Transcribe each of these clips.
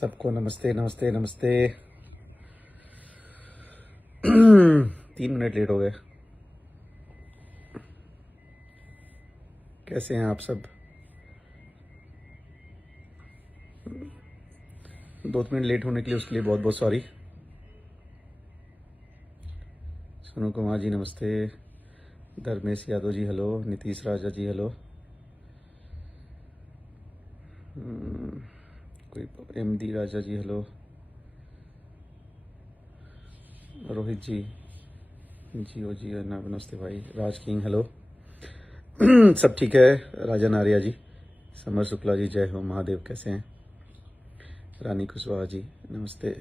सबको नमस्ते नमस्ते नमस्ते। 3 मिनट लेट हो गए। कैसे हैं आप सब? 2 मिनट लेट होने के लिए उसके लिए बहुत बहुत सॉरी। सोनू कुमार जी नमस्ते। धर्मेश यादव जी हेलो। नीतीश राजा जी हेलो। कोई MD राजा जी हेलो। रोहित जी जियो जी नमस्ते भाई। राज किंग हेलो। सब ठीक है? राजन आर्या जी, समर शुक्ला जी जय हो महादेव, कैसे हैं? रानी कुशवाहा जी नमस्ते।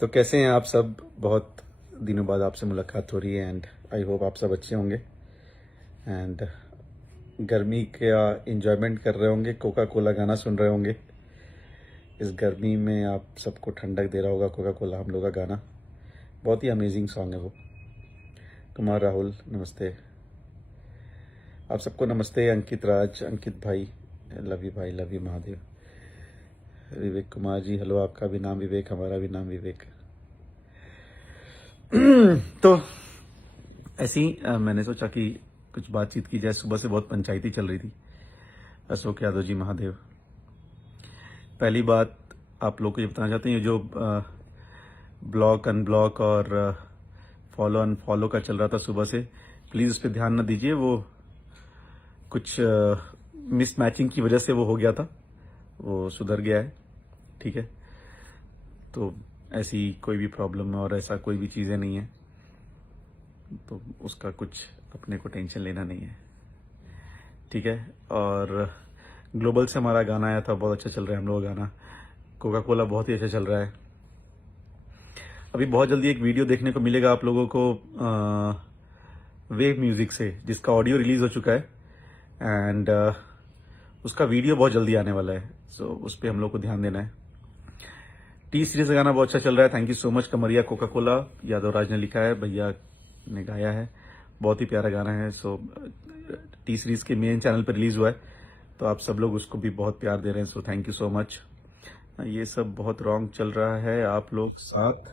तो कैसे हैं आप सब? बहुत दिनों बाद आपसे मुलाकात हो रही है एंड आई होप आप सब अच्छे होंगे एंड गर्मी का एंजॉयमेंट कर रहे होंगे, कोका कोला गाना सुन रहे होंगे। इस गर्मी में आप सबको ठंडक दे रहा होगा कोका कोला, हम लोग का गाना। बहुत ही अमेजिंग सॉन्ग है वो। कुमार राहुल नमस्ते। आप सबको नमस्ते। अंकित राज, अंकित भाई लव यू भाई, love you Mahadev. Vivek Kumar ji hello. आपका भी नाम विवेक, हमारा भी नाम विवेक। तो ऐसी मैंने सोचा कि कुछ बातचीत की जाए। सुबह से बहुत पंचायती चल रही थी। अशोक यादव जी महादेव। पहली बात आप लोग को ये बताना चाहते हैं, ये जो ब्लॉक अनब्लॉक और फॉलो अनफॉलो का चल रहा था सुबह से, प्लीज़ उस पर ध्यान न दीजिए। वो कुछ मिसमैचिंग की वजह से वो हो गया था, वो सुधर गया है, ठीक है? तो ऐसी कोई भी प्रॉब्लम और ऐसा कोई भी चीज़ें नहीं है, तो उसका कुछ अपने को टेंशन लेना नहीं है, ठीक है? और ग्लोबल से हमारा गाना आया था, बहुत अच्छा चल रहा है हम लोग का गाना। कोका कोला बहुत ही अच्छा चल रहा है। अभी बहुत जल्दी एक वीडियो देखने को मिलेगा आप लोगों को वेव म्यूजिक से, जिसका ऑडियो रिलीज हो चुका है एंड उसका वीडियो बहुत जल्दी आने वाला है। सो उस पर हम लोग को ध्यान देना है। टी सीरीज का गाना बहुत अच्छा चल रहा है। Thank you so much. कमरिया कोका कोला यादव राज ने लिखा है, भैया ने गाया है, बहुत ही प्यारा गाना है। सो टी सीरीज के मेन चैनल पर रिलीज हुआ है, तो आप सब लोग उसको भी बहुत प्यार दे रहे हैं। So thank you so much. ये सब बहुत रॉन्ग चल रहा है। आप लोग साथ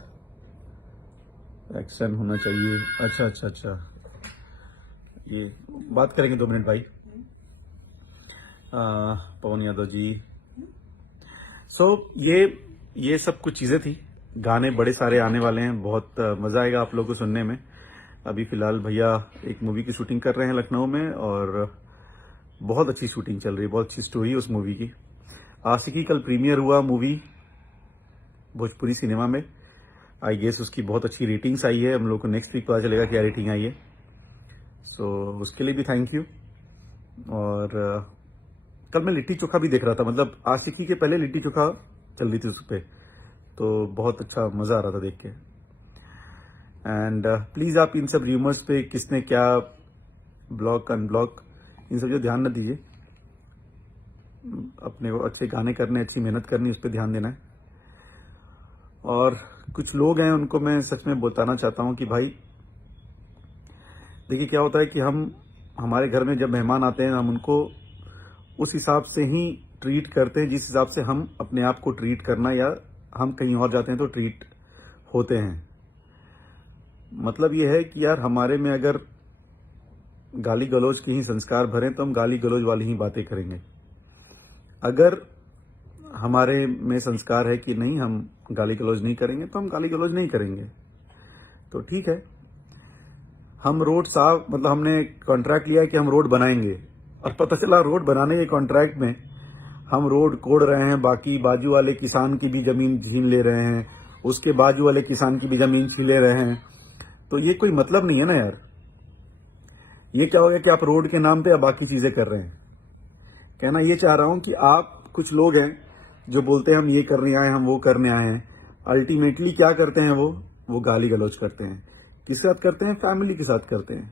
एक्शन होना चाहिए। अच्छा अच्छा अच्छा, ये बात करेंगे 2 मिनट भाई। पवन यादव जी। सो ये सब कुछ चीज़ें थी। गाने बड़े सारे आने वाले हैं, बहुत मज़ा आएगा आप लोगों को सुनने में। अभी फ़िलहाल भैया एक मूवी की शूटिंग कर रहे हैं लखनऊ में, और बहुत अच्छी शूटिंग चल रही है, बहुत अच्छी स्टोरी है उस मूवी की। आशिकी कल प्रीमियर हुआ मूवी भोजपुरी सिनेमा में। आई गेस उसकी बहुत अच्छी रेटिंग्स आई है। हम लोग को नेक्स्ट वीक पता चलेगा क्या रेटिंग आई है। सो उसके लिए भी थैंक यू। और कल मैं लिट्टी चोखा भी देख रहा था, मतलब आशिकी के पहले लिट्टी चोखा चल रही थी उस पर, तो बहुत अच्छा मज़ा आ रहा था देख के। एंड प्लीज़ आप इन सब र्यूमर्स पे किसने क्या ब्लॉक अनब्लॉक, इन सब जो ध्यान न दीजिए। अपने को अच्छे गाने करने, अच्छी मेहनत करनी, उस पर ध्यान देना है। और कुछ लोग हैं उनको मैं सच में बताना चाहता हूँ कि भाई देखिए क्या होता है कि हमारे घर में जब मेहमान आते हैं, हम उनको उस हिसाब से ही ट्रीट करते हैं जिस हिसाब से हम अपने आप को ट्रीट करना, या हम कहीं और जाते हैं तो ट्रीट होते हैं। मतलब ये है कि यार हमारे में अगर गाली गलौज के ही संस्कार भरें तो हम गाली गलौज वाली ही बातें करेंगे। अगर हमारे में संस्कार है कि नहीं हम गाली गलौज नहीं करेंगे, तो हम गाली गलौज नहीं करेंगे। तो ठीक है, हम रोड साफ, मतलब हमने कॉन्ट्रैक्ट लिया है कि हम रोड बनाएंगे, और पता चला रोड बनाने के कॉन्ट्रैक्ट में हम रोड कोड़ रहे हैं, बाकी बाजू वाले किसान की भी जमीन छीन ले रहे हैं, उसके बाजू वाले किसान की भी जमीन छीन ले रहे हैं। तो ये कोई मतलब नहीं है ना यार। ये क्या हो गया कि आप रोड के नाम पे या बाकी चीजें कर रहे हैं। कहना ये चाह रहा हूं कि आप, कुछ लोग हैं जो बोलते हैं हम ये करने आए, हम वो करने आए हैं, अल्टीमेटली क्या करते हैं वो गाली गलौज करते हैं। किसके साथ करते हैं? फैमिली के साथ करते हैं।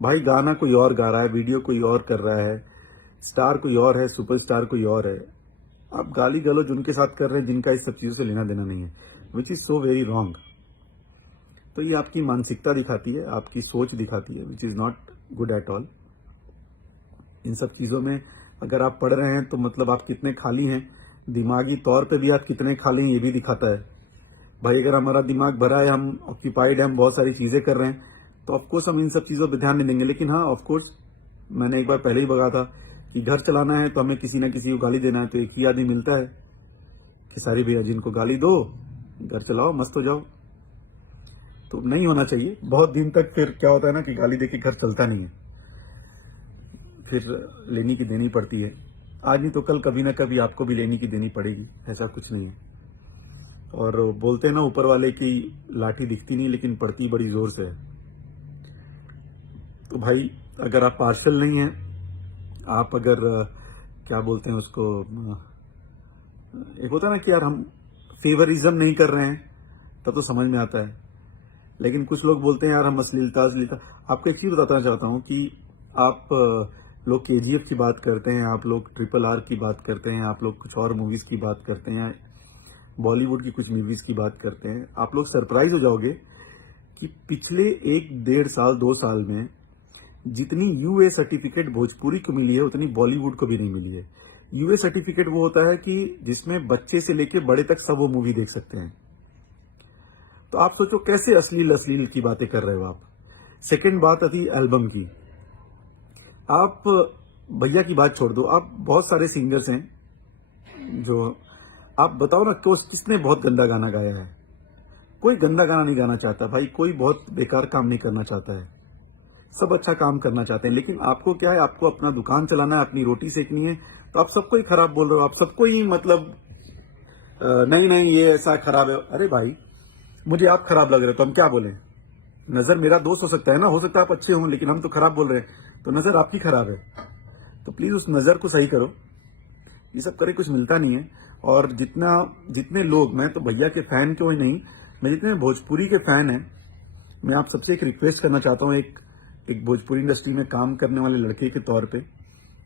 भाई गाना कोई और गा रहा है, वीडियो कोई और कर रहा है, स्टार कोई और है, सुपरस्टार कोई और है। आप गाली गलौज उनके साथ कर रहे हैं जिनका इस सब चीजों से लेना देना नहीं है, which is so very wrong. तो ये आपकी मानसिकता दिखाती है, आपकी सोच दिखाती है, which is not good at all. इन सब चीजों में अगर आप पढ़ रहे हैं तो मतलब आप कितने खाली हैं दिमागी तौर पे भी आप कितने खा लें ये भी दिखाता है। भाई अगर हमारा दिमाग भरा है, हम ऑक्यूपाइड हैं, हम बहुत सारी चीजें कर रहे हैं, तो ऑफकोर्स हम इन सब चीजों पर ध्यान नहीं देंगे। लेकिन हाँ, ऑफकोर्स मैंने एक बार पहले ही बता था कि घर चलाना है तो हमें किसी ना किसी को गाली देना है, तो एक ही आदमी मिलता है कि सारी भैया जिनको गाली दो, घर चलाओ, मस्त हो जाओ। तो नहीं होना चाहिए बहुत दिन तक। फिर क्या होता है ना कि गाली देके घर चलता नहीं है, फिर लेनी की देनी पड़ती है। आज नहीं तो कल कभी ना कभी आपको भी लेनी की देनी पड़ेगी, ऐसा कुछ नहीं है। और बोलते हैं ना ऊपर वाले की लाठी दिखती नहीं लेकिन पड़ती बड़ी जोर से है। तो भाई अगर आप पार्शल नहीं हैं, आप अगर क्या बोलते हैं उसको, एक होता है ना कि यार हम फेवरिज्म नहीं कर रहे हैं, तब तो समझ में आता है। लेकिन कुछ लोग बोलते हैं यार हम अश्लीलता अश्लीलता। आपको एक चीज बताना चाहता हूं कि आप लोग केजीएफ की बात करते हैं, आप लोग RRR की बात करते हैं, आप लोग कुछ और मूवीज की बात करते हैं, बॉलीवुड की कुछ मूवीज की बात करते हैं, आप लोग सरप्राइज हो जाओगे कि पिछले 1-1.5 साल 2 साल में जितनी यूए सर्टिफिकेट भोजपुरी को मिली है उतनी बॉलीवुड को भी नहीं मिली है। यूए सर्टिफिकेट वो होता है कि जिसमें बच्चे से लेके बड़े तक सब वो मूवी देख सकते हैं। तो आप सोचो कैसे अश्लील अश्लील की बातें कर रहे हो आप। सेकंड बात आती एल्बम की। आप भैया की बात छोड़ दो, आप बहुत सारे सिंगर्स हैं जो, आप बताओ ना किसने बहुत गंदा गाना गाया है? कोई गंदा गाना नहीं गाना चाहता भाई, कोई बहुत बेकार काम नहीं करना चाहता है, सब अच्छा काम करना चाहते हैं। लेकिन आपको क्या है, आपको अपना दुकान चलाना है, अपनी रोटी सेकनी है, तो आप सबको ही खराब बोल रहे हो, आप सबको ही मतलब नहीं नहीं ये ऐसा खराब है। अरे भाई मुझे आप खराब लग रहे हो तो हम क्या बोले? नजर मेरा दोस्त हो सकता है ना, हो सकता है आप अच्छे हों, लेकिन हम तो खराब बोल रहे हैं, तो नजर आपकी खराब है। तो प्लीज उस नजर को सही करो। ये सब करे कुछ मिलता नहीं है। और जितने लोग, मैं तो भैया के फैन क्यों नहीं, मैं जितने भोजपुरी के फैन हैं, मैं आप सबसे एक रिक्वेस्ट करना चाहता हूँ। एक भोजपुरी इंडस्ट्री में काम करने वाले लड़के के तौर पे,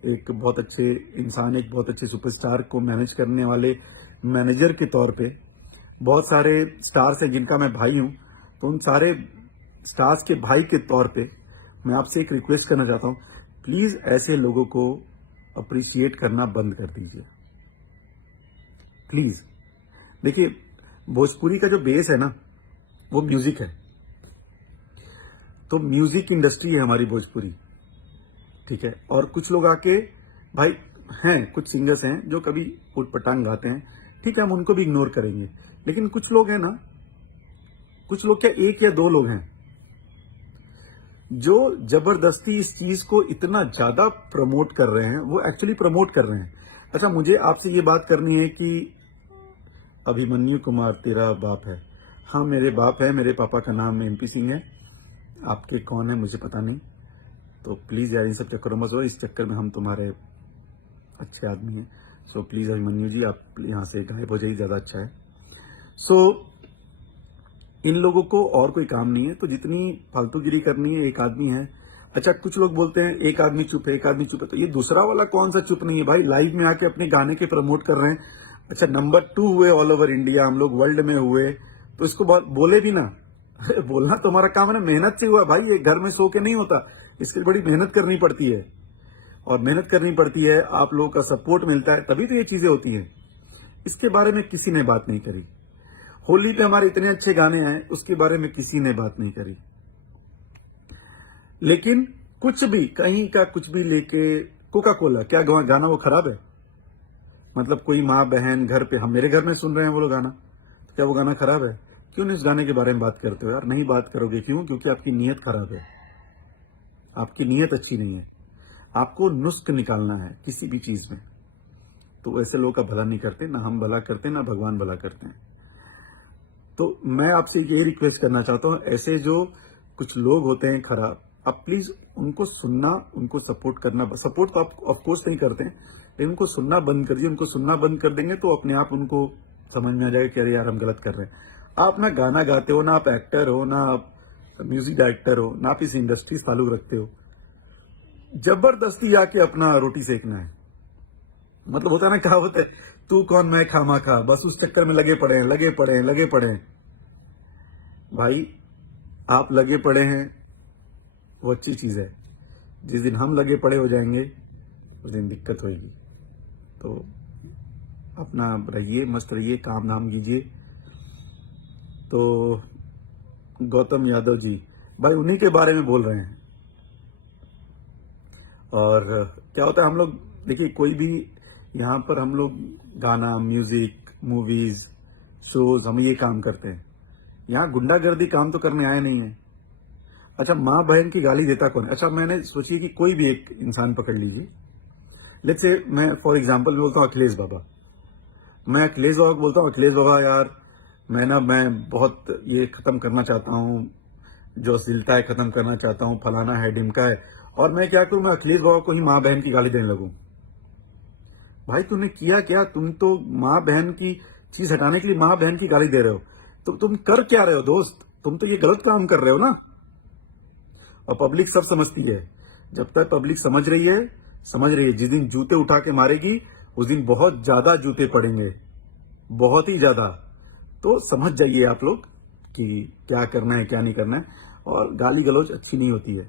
एक बहुत अच्छे इंसान, एक बहुत अच्छे सुपरस्टार को मैनेज करने वाले मैनेजर के तौर पे, बहुत सारे स्टार्स हैं जिनका मैं भाई हूं, तो उन सारे स्टार्स के भाई के तौर पे मैं आपसे एक रिक्वेस्ट करना चाहता हूं, प्लीज ऐसे लोगों को अप्रिशिएट करना बंद कर दीजिए प्लीज। देखिए भोजपुरी का जो बेस है ना वो म्यूजिक है, तो म्यूजिक इंडस्ट्री है हमारी भोजपुरी, ठीक है। और कुछ लोग आके भाई हैं, कुछ सिंगर्स हैं जो कभी उटपटांग गाते हैं, ठीक है, हम उनको भी इग्नोर करेंगे। लेकिन कुछ लोग हैं ना, कुछ लोग क्या, 1 या 2 लोग हैं जो जबरदस्ती इस चीज को इतना ज्यादा प्रमोट कर रहे हैं, वो एक्चुअली प्रमोट कर रहे हैं। अच्छा मुझे आपसे ये बात करनी है कि अभिमन्यु कुमार तेरा बाप है? हाँ मेरे बाप है, मेरे पापा का नाम MP सिंह है। आपके कौन है मुझे पता नहीं, तो प्लीज यार इन सब चक्करों में, इस चक्कर में हम तुम्हारे अच्छे आदमी हैं। सो प्लीज अभिमन्यु जी आप यहाँ से गायब हो जाइए, ज्यादा अच्छा है। सो इन लोगों को और कोई काम नहीं है, तो जितनी फालतूगिरी करनी है, एक आदमी है। अच्छा कुछ लोग बोलते हैं एक आदमी चुप है, एक आदमी चुप है, तो ये दूसरा वाला कौन सा चुप नहीं है भाई? लाइव में आके अपने गाने के प्रमोट कर रहे हैं। अच्छा नंबर 2 हुए ऑल ओवर इंडिया, हम लोग वर्ल्ड में हुए, तो इसको बोले भी ना। बोलना तो हमारा काम है ना, मेहनत से हुआ भाई, ये घर में सो के नहीं होता, इसके लिए बड़ी मेहनत करनी पड़ती है। और मेहनत करनी पड़ती है, आप लोगों का सपोर्ट मिलता है, तभी तो ये चीजें होती हैं। इसके बारे में किसी ने बात नहीं करी। होली पे हमारे इतने अच्छे गाने आए, उसके बारे में किसी ने बात नहीं करी। लेकिन कुछ भी कहीं का कुछ भी लेके, कोका कोला क्या गाना वो खराब है? मतलब कोई माँ बहन घर पे, हम मेरे घर में सुन रहे हैं वो लोग गाना, तो क्या वो गाना खराब है? क्यों नहीं उस गाने के बारे में बात करते हो यार? नहीं बात करोगे क्यों? क्योंकि आपकी नीयत खराब है, आपकी नीयत अच्छी नहीं है, आपको नुस्ख निकालना है किसी भी चीज में। तो ऐसे लोगों का भला नहीं करते, ना हम भला करते ना भगवान भला करते हैं। तो मैं आपसे ये रिक्वेस्ट करना चाहता हूं, ऐसे जो कुछ लोग होते हैं खराब, आप प्लीज उनको सुनना, उनको सपोर्ट करना, सपोर्ट तो आप ऑफकोर्स नहीं करते हैं, लेकिन उनको सुनना बंद कर दिए। उनको सुनना बंद कर देंगे तो अपने आप उनको समझ में आ जाएगा कि अरे यार हम गलत कर रहे हैं। आप ना गाना गाते हो, ना आप एक्टर हो, ना आप म्यूजिक डायरेक्टर हो, ना आप इस इंडस्ट्री से ताल्लुक रखते हो, जबरदस्ती आके अपना रोटी सेकना है। मतलब होता है ना, क्या होता है, तू कौन मैं खामा खा, बस उस चक्कर में लगे पड़े हैं, लगे पड़े हैं, लगे पड़े हैं। भाई आप लगे पड़े हैं वो अच्छी चीज है, जिस दिन हम लगे पड़े हो जाएंगे उस दिन दिक्कत होगी। तो अपना रहिए, मस्त रहिए, काम धाम कीजिए। तो गौतम यादव जी, भाई उन्हीं के बारे में बोल रहे हैं। और क्या होता है, हम लोग देखिए कोई भी यहाँ पर हम लोग गाना, म्यूजिक, मूवीज, शोज, हम ये काम करते हैं। यहाँ गुंडागर्दी काम तो करने आए नहीं है। अच्छा, माँ बहन की गाली देता कौन है? अच्छा, मैंने सोची कि कोई भी एक इंसान पकड़ लीजिए। लेट्स से मैं फॉर एग्जांपल बोलता हूँ अखिलेश बाबा। मैं अखिलेश बाबा को बोलता हूँ, अखिलेश बाबा यार मैं बहुत ये खत्म करना चाहता हूँ, जो अश्लीलता है खत्म करना चाहता हूँ, फलाना है ढिमका है। और मैं क्या करूँ, मैं अखिलेश बाबा को ही माँ बहन की गाली देने लगूं। भाई तूने किया क्या? तुम तो माँ बहन की चीज हटाने के लिए माँ बहन की गाली दे रहे हो। तो तुम कर क्या रहे हो दोस्त? तुम तो ये गलत काम कर रहे हो ना। और पब्लिक सब समझती है। जब तक पब्लिक समझ रही है, जिस दिन जूते उठा के मारेगी उस दिन बहुत ज्यादा जूते पड़ेंगे, बहुत ही ज्यादा। तो समझ जाइए आप लोग कि क्या करना है क्या नहीं करना है। और गाली गलौज अच्छी नहीं होती है।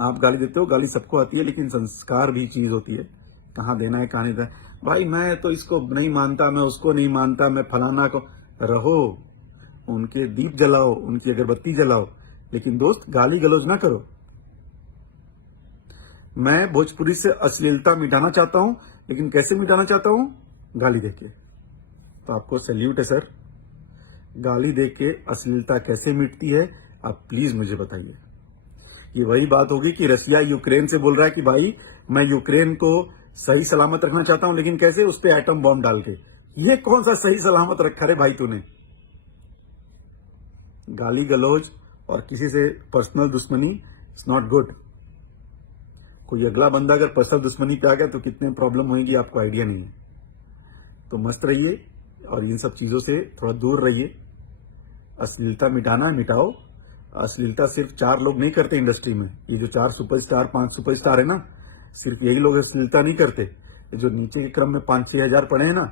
आप गाली देते हो, गाली सबको आती है, लेकिन संस्कार भी चीज होती है, कहाँ देना है कहाँ नहीं देना है। भाई मैं तो इसको नहीं मानता, मैं उसको नहीं मानता, मैं फलाना को। रहो, उनके दीप जलाओ, उनकी अगरबत्ती जलाओ, लेकिन दोस्त गाली गलौज ना करो। मैं भोजपुरी से अश्लीलता मिटाना चाहता हूं, लेकिन कैसे मिटाना चाहता हूं? गाली देके। तो आपको सैल्यूट है सर। गाली देके अश्लीलता कैसे मिटती है, आप प्लीज मुझे बताइए। ये वही बात होगी कि रसिया यूक्रेन से बोल रहा है कि भाई मैं यूक्रेन को सही सलामत रखना चाहता हूं, लेकिन कैसे? उस पर एटम बॉम्ब डाल के। ये कौन सा सही सलामत रखा रे भाई तूने? गाली गलौज और किसी से पर्सनल दुश्मनी इट्स नॉट गुड। कोई अगला बंदा अगर पर्सनल दुश्मनी पे आ गया तो कितने प्रॉब्लम होगी आपको आइडिया नहीं है। तो मस्त रहिए और इन सब चीजों से थोड़ा दूर रहिए। अश्लीलता मिटाना मिटाओ। अश्लीलता सिर्फ 4 लोग नहीं करते इंडस्ट्री में। ये जो 4 सुपरस्टार 5 सुपरस्टार है ना, सिर्फ यही लोग अश्लीलता नहीं करते। ये जो नीचे के क्रम में 5-6 हजार पड़े हैं ना,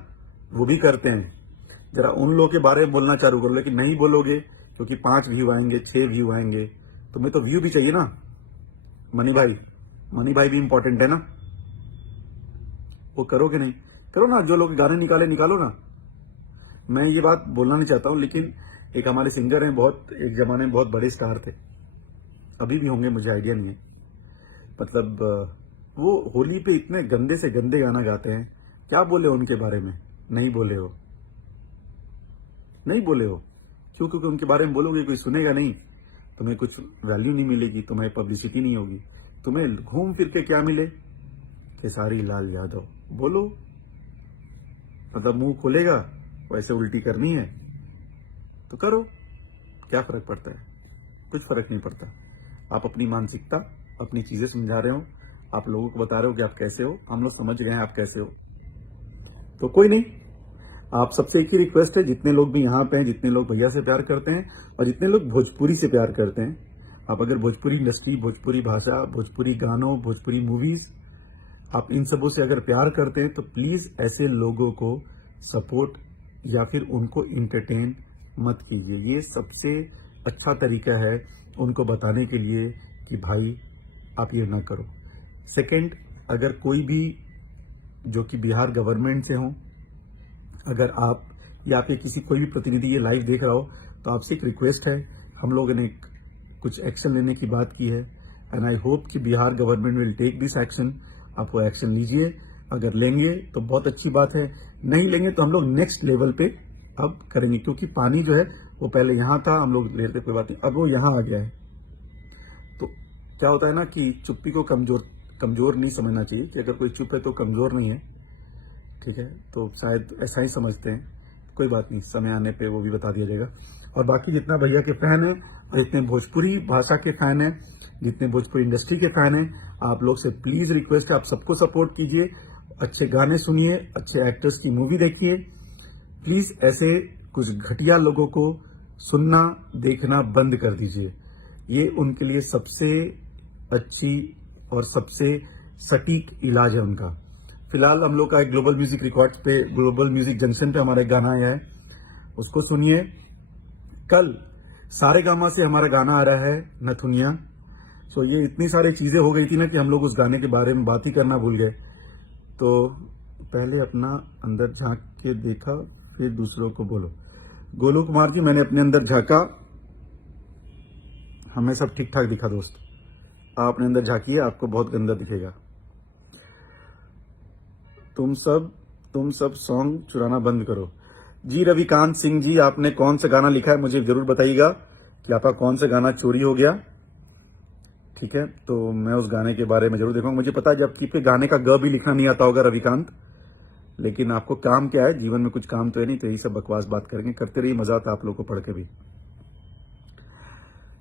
वो भी करते हैं। जरा उन लोगों के बारे में बोलना चालू करो, लेकिन नहीं बोलोगे क्योंकि 5 व्यू आएंगे, 6 व्यू आएंगे। तुम्हें तो व्यू भी चाहिए ना मनी भाई भी इंपॉर्टेंट है ना। वो करोगे नहीं? करो ना, जो लोग गाने निकालो ना। मैं ये बात बोलना नहीं चाहता हूं, लेकिन एक हमारे सिंगर हैं, बहुत एक जमाने में बहुत बड़े स्टार थे, अभी भी होंगे, मुझे आइडिया नहीं है। मतलब वो होली पे इतने गंदे से गंदे गाना गाते हैं। क्या बोले उनके बारे में? नहीं बोले हो। क्यों? क्योंकि उनके बारे में बोलोगे कोई सुनेगा नहीं, तुम्हें कुछ वैल्यू नहीं मिलेगी, तुम्हें पब्लिसिटी नहीं होगी। तुम्हें घूम फिर के क्या मिले? खेसारी लाल यादव बोलो, मतलब मुंह खोलेगा, वैसे उल्टी करनी है तो करो, क्या फर्क पड़ता है? कुछ फर्क नहीं पड़ता। आप अपनी मानसिकता, अपनी चीजें समझा रहे हो, आप लोगों को बता रहे हो कि आप कैसे हो, हम लोग समझ गए हैं आप कैसे हो। तो कोई नहीं, आप सबसे एक ही रिक्वेस्ट है, जितने लोग भी यहाँ पे हैं, जितने लोग भैया से प्यार करते हैं और जितने लोग भोजपुरी से प्यार करते हैं, आप अगर भोजपुरी इंडस्ट्री, भोजपुरी भाषा, भोजपुरी गानों, भोजपुरी मूवीज, आप इन सबों से अगर प्यार करते हैं तो प्लीज ऐसे लोगों को सपोर्ट या फिर उनको इंटरटेन मत कीजिए। ये सबसे अच्छा तरीका है उनको बताने के लिए कि भाई आप ये ना करो। सेकंड, अगर कोई भी जो कि बिहार गवर्नमेंट से हो, अगर आप या फिर किसी कोई भी प्रतिनिधि ये लाइव देख रहा हो, तो आपसे एक रिक्वेस्ट है, हम लोगों ने कुछ एक्शन लेने की बात की है एंड आई होप कि Bihar government will take this action. आप वो एक्शन लीजिए, अगर लेंगे तो बहुत अच्छी बात है, नहीं लेंगे तो हम लोग नेक्स्ट लेवल पे अब करेंगे, क्योंकि पानी जो है वो पहले यहाँ था, हम लोग लेते कोई बात नहीं, अब वो यहाँ आ गया है। तो क्या होता है ना कि चुप्पी को कमजोर नहीं समझना चाहिए कि अगर कोई चुप है तो कमजोर नहीं है, ठीक है? तो शायद ऐसा ही समझते हैं, कोई बात नहीं, समय आने पे वो भी बता दिया जाएगा। और बाकी जितना भैया के फैन है और जितने भोजपुरी भाषा के फैन है, जितने भोजपुरी इंडस्ट्री के फैन है, आप लोग से प्लीज रिक्वेस्ट है, आप सबको सपोर्ट कीजिए, अच्छे गाने सुनिए, अच्छे एक्टर्स की मूवी देखिए। प्लीज ऐसे कुछ घटिया लोगों को सुनना देखना बंद कर दीजिए। ये उनके लिए सबसे अच्छी और सबसे सटीक इलाज है उनका। फिलहाल हम लोग का एक ग्लोबल म्यूजिक रिकॉर्ड्स पे, ग्लोबल म्यूजिक जंक्शन पे हमारा एक गाना आया है, उसको सुनिए। कल सारेगामा से हमारा गाना आ रहा है नथुनिया। सो ये इतनी सारी चीजें हो गई थी ना कि हम लोग उस गाने के बारे में बात ही करना भूल गए। तो पहले अपना अंदर झांक के देखा, फिर दूसरों को बोलो। गोलू कुमार जी, मैंने अपने अंदर झांका, हमें सब ठीक ठाक दिखा दोस्त। आप अपने अंदर झांकिए, आपको बहुत गंदा दिखेगा। तुम सब सॉन्ग चुराना बंद करो। जी रविकांत सिंह जी, आपने कौन सा गाना लिखा है मुझे जरूर बताइएगा कि आपका कौन सा गाना चोरी हो गया। ठीक है, तो मैं उस गाने के बारे में जरूर देखूंगा। मुझे पता है जब कि गाने का ग भी लिखना नहीं आता होगा रविकांत, लेकिन आपको काम क्या है, जीवन में कुछ काम तो है नहीं, तो यही सब बकवास बात करेंगे, करते रहिए, मजा आता है आप लोगों को पढ़ के भी।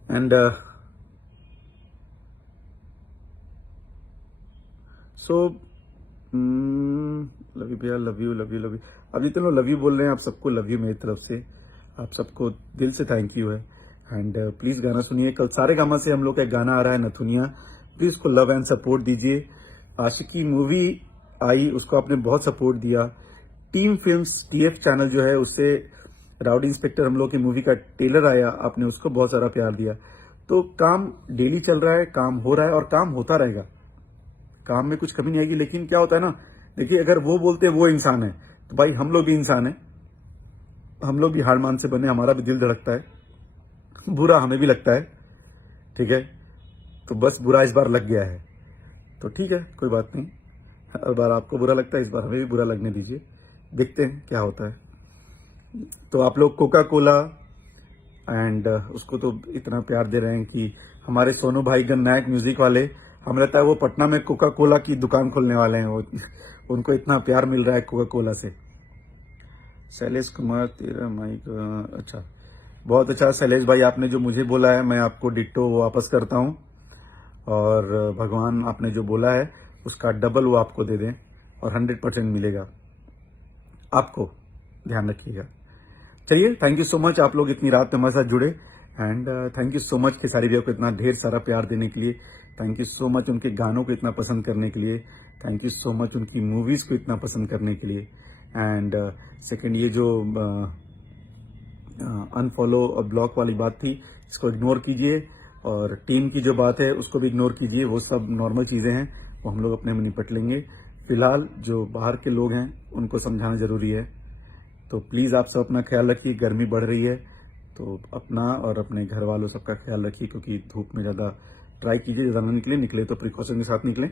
एंड सो लव यू भैया, love you love you love you. अब जितने लोग लव यू बोल रहे हैं, आप सबको लव यू मेरी तरफ से, आप सबको दिल से थैंक यू है। एंड प्लीज गाना सुनिए, कल सारे गामा से हम लोग का एक गाना आ रहा है नथुनिया, प्लीज उसको लव एंड सपोर्ट दीजिए। आशिकी मूवी आई, उसको आपने बहुत सपोर्ट दिया। टीम फिल्म्स टीएफ चैनल जो है, उससे राउडी इंस्पेक्टर हम लोग की मूवी का ट्रेलर आया, आपने उसको बहुत सारा प्यार दिया। तो काम डेली चल रहा है, काम हो रहा है और काम होता रहेगा, काम में कुछ कमी नहीं आएगी। लेकिन क्या होता है ना, देखिए अगर वो बोलते हैं वो इंसान है, तो भाई हम लोग भी इंसान है, हम लोग भी हार मान से बने, हमारा भी दिल धड़कता है, बुरा हमें भी लगता है। ठीक है, तो बस बुरा इस बार लग गया है, तो ठीक है, कोई बात नहीं। हर बार आपको बुरा लगता है, इस बार हमें भी बुरा लगने दीजिए, देखते हैं क्या होता है। तो आप लोग कोका कोला एंड उसको तो इतना प्यार दे रहे हैं कि हमारे सोनू भाई गन्नायक म्यूजिक वाले, हमें लगता है वो पटना में कोका कोला की दुकान खोलने वाले हैं, वो उनको इतना प्यार मिल रहा है कोका कोला से। शैलेश कुमार, तेरा माइक, अच्छा, बहुत अच्छा शैलेश भाई, आपने जो मुझे बोला है मैं आपको डिट्टो वापस करता हूं, और भगवान आपने जो बोला है उसका डबल वो आपको दे दें, और 100% मिलेगा आपको, ध्यान रखिएगा। चलिए, थैंक यू सो मच, आप लोग इतनी रात में हमारे साथ जुड़े। And thank you so much Khesari भैया को इतना ढेर सारा प्यार देने के लिए, थैंक यू सो मच उनके गानों को इतना पसंद करने के लिए, थैंक यू सो मच उनकी मूवीज को इतना पसंद करने के लिए। एंड सेकंड, ये जो अनफॉलो और ब्लॉक वाली बात थी, इसको इग्नोर कीजिए, और टीम की जो बात है उसको भी इग्नोर कीजिए, वो सब नॉर्मल चीजें हैं, वो हम लोग अपने में निपट लेंगे। फिलहाल जो बाहर के लोग हैं उनको समझाना जरूरी है, तो प्लीज आप सब अपना ख्याल रखिए, गर्मी बढ़ रही है, तो अपना और अपने घर वालों सबका ख्याल रखिए, क्योंकि धूप में ज़्यादा ट्राई कीजिए, ज़्यादा ना निकले तो प्रिकॉशन के साथ निकलें।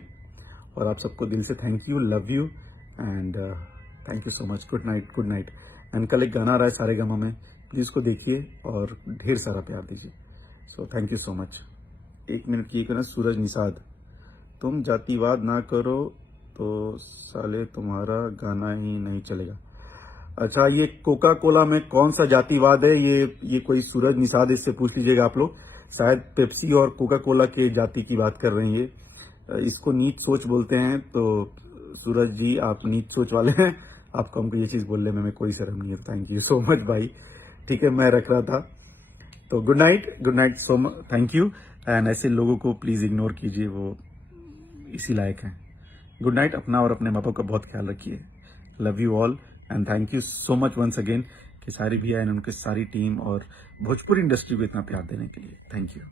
और आप सबको दिल से thank you, love you and thank you so much, good night, good night. And कल एक गाना आ रहा है सारे गामा में, प्लीज़ उसको देखिए और ढेर सारा प्यार दीजिए। So thank you so much. 1 minute की करना, सूरज निषाद, तुम जातिवाद ना करो तो साले तुम्हारा गाना ही नहीं चलेगा। अच्छा, ये कोका कोला में कौन सा जातिवाद है, ये कोई सूरज निषाद, इससे पूछ लीजिएगा आप लोग, शायद पेप्सी और कोका कोला के जाति की बात कर रहे हैं ये, इसको नीच सोच बोलते हैं। तो सूरज जी, आप नीच सोच वाले हैं, आपको हमको ये चीज बोलने में कोई शर्म नहीं है। थैंक यू सो मच भाई, ठीक है, मैं रख रहा था। तो good night so much, thank you. And ऐसे लोगों को प्लीज इग्नोर कीजिए, वो इसी लायक हैं। गुड नाइट, अपना और अपने माँ बाप का बहुत ख्याल रखिए, love you all and thank you so much once again कि सारी भैया एंड उनके सारी टीम और भोजपुरी इंडस्ट्री को इतना प्यार देने के लिए, थैंक यू।